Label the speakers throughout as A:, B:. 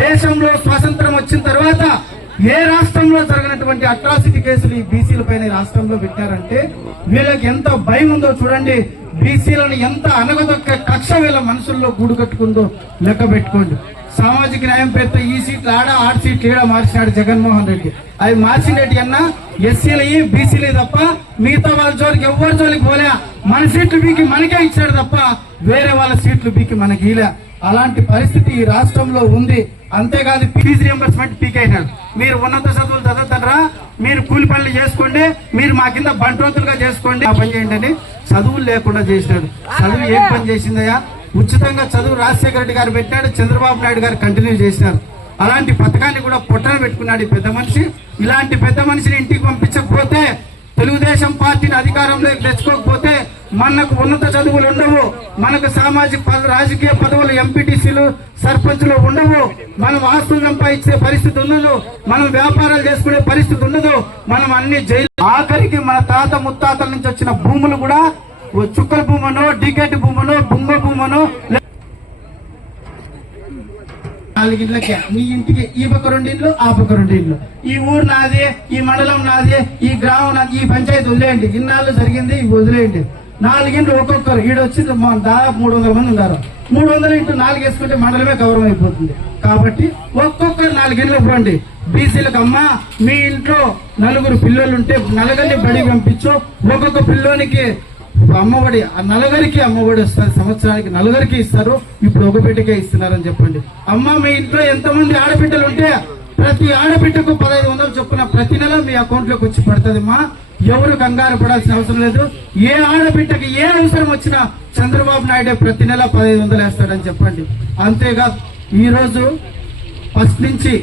A: దేశంలో స్వాతంత్రం వచ్చిన తర్వాత ఏ రాష్ట్రంలో జరిగినటువంటి అట్రాసిటీ కేసులు ఈ బీసీల పైన రాష్ట్రంలో పెట్టారంటే వీళ్ళకి ఎంత భయం ఉందో చూడండి. బీసీలను ఎంత అనగదొక్క కక్ష వీళ్ళ మనసుల్లో గూడు కట్టుకుందో లెక్క పెట్టుకోండి. సామాజిక న్యాయం పేరుతో ఈ సీట్లు ఆడ ఆరు సీట్లు ఈడ మార్చినాడు జగన్మోహన్ రెడ్డి. అవి మార్చినట్టు అన్నా ఎస్సీలయ్యి బీసీలే తప్ప మిగతా వాళ్ళ జోలికి ఎవరి జోలికి పోలే. మన సీట్లు బీకి మనకే ఇచ్చాడు తప్ప వేరే వాళ్ళ సీట్లు బీకి మనకి ఇలా అలాంటి పరిస్థితి ఈ రాష్ట్రంలో ఉంది. అంతేకాదు ఫీజు రియంబర్స్మెంట్ పీక్ అయినాడు మీరు ఉన్నత చదువులు చదువుతారా? మీరు కూలి పనులు చేసుకోండి. మీరు మా కింద బంట్రోతులుగా చేసుకోండి. ఆ పని చేయండి అని చదువులు లేకుండా చేసినాడు. చదువు ఏం పని చేసిందయ్యా? ఉచితంగా చదువు రాజశేఖర రెడ్డి గారు పెట్టాడు చంద్రబాబు నాయుడు గారు కంటిన్యూ చేసినారు. అలాంటి పథకాన్ని కూడా పొట్టన పెట్టుకున్నాడు ఈ పెద్ద మనిషి. ఇలాంటి పెద్ద మనిషిని ఇంటికి పంపించకపోతే తెలుగుదేశం పార్టీని అధికారంలోకి తెచ్చుకోకపోతే మనకు ఉన్నత చదువులు ఉండవు. మనకు సామాజిక పద- రాజకీయ పదవులు ఎంపీటీసీలు సర్పంచులు ఉండవు. మనం ఆస్తులు సంపాదించే పరిస్థితి ఉండదు. మనం వ్యాపారాలు చేసుకునే పరిస్థితి ఉండదు. మనం అన్ని జైలు ఆఖరికి మన తాత ముత్తాతల నుంచి వచ్చిన భూములు కూడా చుక్కల భూమను డికెట్ భూమను బొంగ భూమనో లే- మీ ఇంటికి ఈ పక్క రెండు ఆ పక్క రెండు ఈ ఊరు నాదే ఈ మండలం నాదే ఈ గ్రామం నాది ఈ పంచాయతీ వదిలేయండి. ఇన్నాళ్ళు జరిగింది ఇవి వదిలేయండి. నాలుగింటి ఒక్కొక్కరు. ఈడ మా- దాదాపు మూడు వందల మంది ఉన్నారు. మూడు వందల ఇంటూ నాలుగు వేసుకుంటే మండలమే గౌరవం అయిపోతుంది. కాబట్టి ఒక్కొక్కరు నాలుగింట్లు ఇవ్వండి. బీసీలకు అమ్మ మీ ఇంట్లో నలుగురు పిల్లలు ఉంటే నలుగురిని బడి పంపించు. ఒక్కొక్క పిల్లోనికి అమ్మఒడి ఆ నలుగురికి అమ్మఒడి వస్తారు సంవత్సరానికి నలుగురికి ఇస్తారు. ఇప్పుడు ఒక బిడ్డకే ఇస్తున్నారని చెప్పండి. అమ్మ మీ ఇంట్లో ఎంతమంది ఆడబిడ్డలు ఉంటే ప్రతి ఆడబిడ్డకు పదహైదు వందలు చొప్పున ప్రతి నెల మీ అకౌంట్లోకి వచ్చి పడుతుంది మా ఎవరు కంగారు పడాల్సిన అవసరం లేదు. ఏ ఆడబిడ్డకి ఏ అవసరం వచ్చినా చంద్రబాబు నాయుడే ప్రతి నెల పదహైదు వందలు వేస్తాడని చెప్పండి. అంతేగా ఈరోజు ఫస్ట్ నుంచి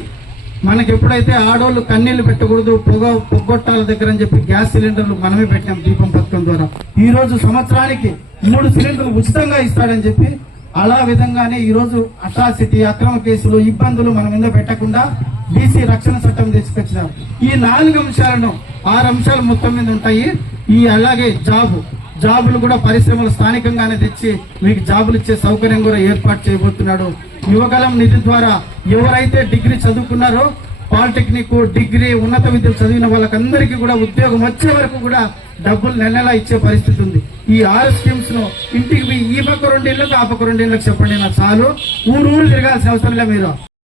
A: మనకి ఎప్పుడైతే ఆడోళ్ళు కన్నీళ్ళు పెట్టకూడదు పొగ పొగ్గొట్టాల దగ్గర అని చెప్పి గ్యాస్ సిలిండర్లు మనమే పెట్టాం దీపం పథకం ద్వారా. ఈ రోజు సంవత్సరానికి మూడు సిలిండర్లు ఉచితంగా ఇస్తాడని చెప్పి అలా విధంగానే ఈ రోజు అట్రాసిటీ అక్రమ కేసులు ఇబ్బందులు మన మీద పెట్టకుండా బీసీ రక్షణ చట్టం తీసుకొచ్చినాం ఈ నాలుగు అంశాలను ఆరు అంశాలు మొత్తం మీద ఉంటాయి. ఈ అలాగే జాబు జాబులు కూడా పరిశ్రమలు స్థానికంగానే తెచ్చి మీకు జాబులు ఇచ్చే సౌకర్యం కూడా ఏర్పాటు చేయబోతున్నాడు. యువగలం నిధి ద్వారా ఎవరైతే డిగ్రీ చదువుకున్నారో పాలిటెక్నిక్ డిగ్రీ ఉన్నత విద్యలు చదివిన వాళ్ళకందరికీ కూడా ఉద్యోగం వచ్చే వరకు కూడా డబ్బులు నెల నెలా ఇచ్చే పరిస్థితి ఉంది. ఈ ఆరు స్కీమ్స్ను ఇంటికి మీ ఈ పక్క రెండు ఇళ్ళకు ఆ పక్క రెండు ఇళ్ళకి చెప్పండి నాకు చాలు. ఊరు ఊరు తిరగాల్సిన అవసరం లేదు మీరు.